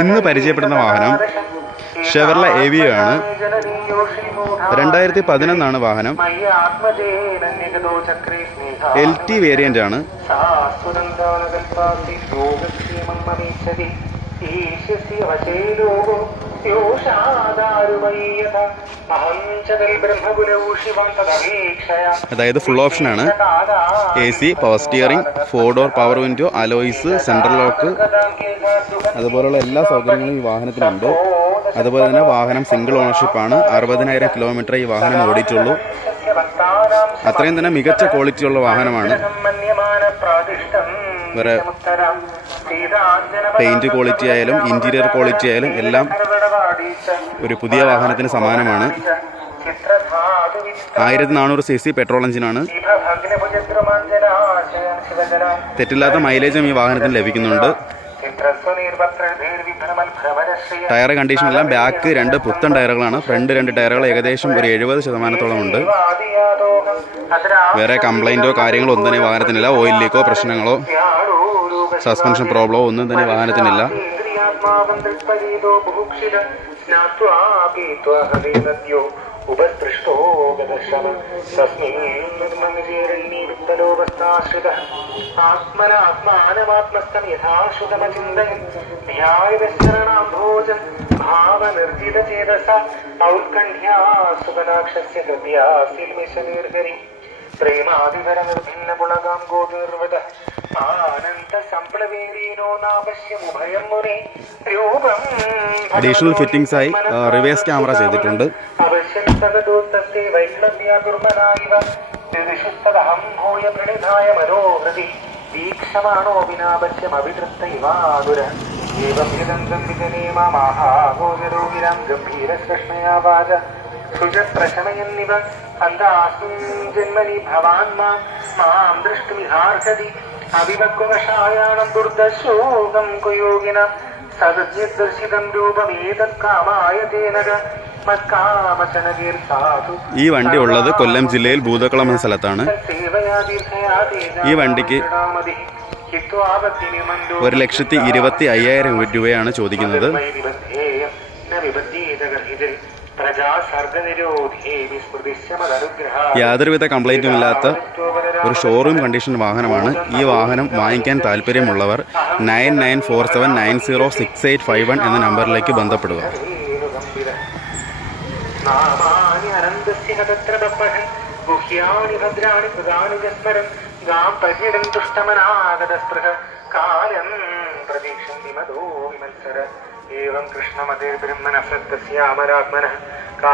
ഇന്ന് പരിചയപ്പെടുന്ന വാഹനം ഷെവർലെ ഏവിയോ ആണ്. 2011 വാഹനം. LT വേരിയന്റ് ആണ്. അതായത് ഫുൾ ഓപ്ഷൻ ആണ്. AC, power steering, 4 door power window, alloys, central lock, അതുപോലുള്ള എല്ലാ സൗകര്യങ്ങളും ഈ വാഹനത്തിലുണ്ട്. അതുപോലെ തന്നെ വാഹനം സിംഗിൾ ഓണർഷിപ്പ് ആണ്. 60,000 കിലോമീറ്റർ ഈ വാഹനം ഓടിയിട്ടുള്ളൂ. അത്രയും തന്നെ മികച്ച ക്വാളിറ്റിയുള്ള വാഹനമാണ്. വേറെ പെയിന്റ് ക്വാളിറ്റി ആയാലും ഇന്റീരിയർ ക്വാളിറ്റി ആയാലും എല്ലാം ഒരു പുതിയ വാഹനത്തിന് സമാനമാണ്. 1400 cc പെട്രോൾ എഞ്ചിനാണ്. തെറ്റില്ലാത്ത മൈലേജും ഈ വാഹനത്തിന് ലഭിക്കുന്നുണ്ട്. ടയർ കണ്ടീഷൻ എല്ലാം ബാക്ക് 2 പുത്തൻ ടയറുകളാണ്. ഫ്രണ്ട് 2 ടയറുകൾ ഏകദേശം ഒരു 70% ഉണ്ട്. വേറെ കംപ്ലൈന്റോ കാര്യങ്ങളോ ഒന്നും തന്നെ വാഹനത്തിനില്ല. ഓയിൽ ലീക്കോ പ്രശ്നങ്ങളോ സസ്പെൻഷൻ പ്രോബ്ലമോ ഒന്നും തന്നെ വാഹനത്തിനില്ല. അഡീഷണൽ ഫിറ്റിംഗ്സ് ആയി റിവേഴ്സ് ക്യാമറ ചെയ്തിട്ടുണ്ട്. സുജപ്രശമയന്നിവ അന്താസ്മിൻ ജന്മനി ഭവാൻമാ മാം ദൃഷ്ടുമിഹാർഹതി അവിവക്വകഷായാണം ദുർദശോകം കുയോഗിനം സദജ്ഞദർശിതം രൂപമേതത് കാമായ തേനക മത്കാമചനകീർസാധു. ഈ വണ്ടി ഉള്ളത് കൊല്ലം ജില്ലയിൽ ഭൂതക്കുളം എന്ന സ്ഥലത്താണ്. ഈ വണ്ടിക്ക് 1,25,000 രൂപയാണ് ചോദിക്കുന്നത്. യാതൊരുവിധ കംപ്ലൈന്റും ഇല്ലാത്ത ഒരു ഷോറൂം കണ്ടീഷൻ വാഹനമാണ്. ഈ വാഹനം വാങ്ങിക്കാൻ താല്പര്യമുള്ളവർ 9947906851 എന്ന നമ്പറിലേക്ക് ബന്ധപ്പെടുക. ഏവം കൃഷ്ണമതേ ബ്രഹ്മണ സത്യസ്യാമരാത്മനഃ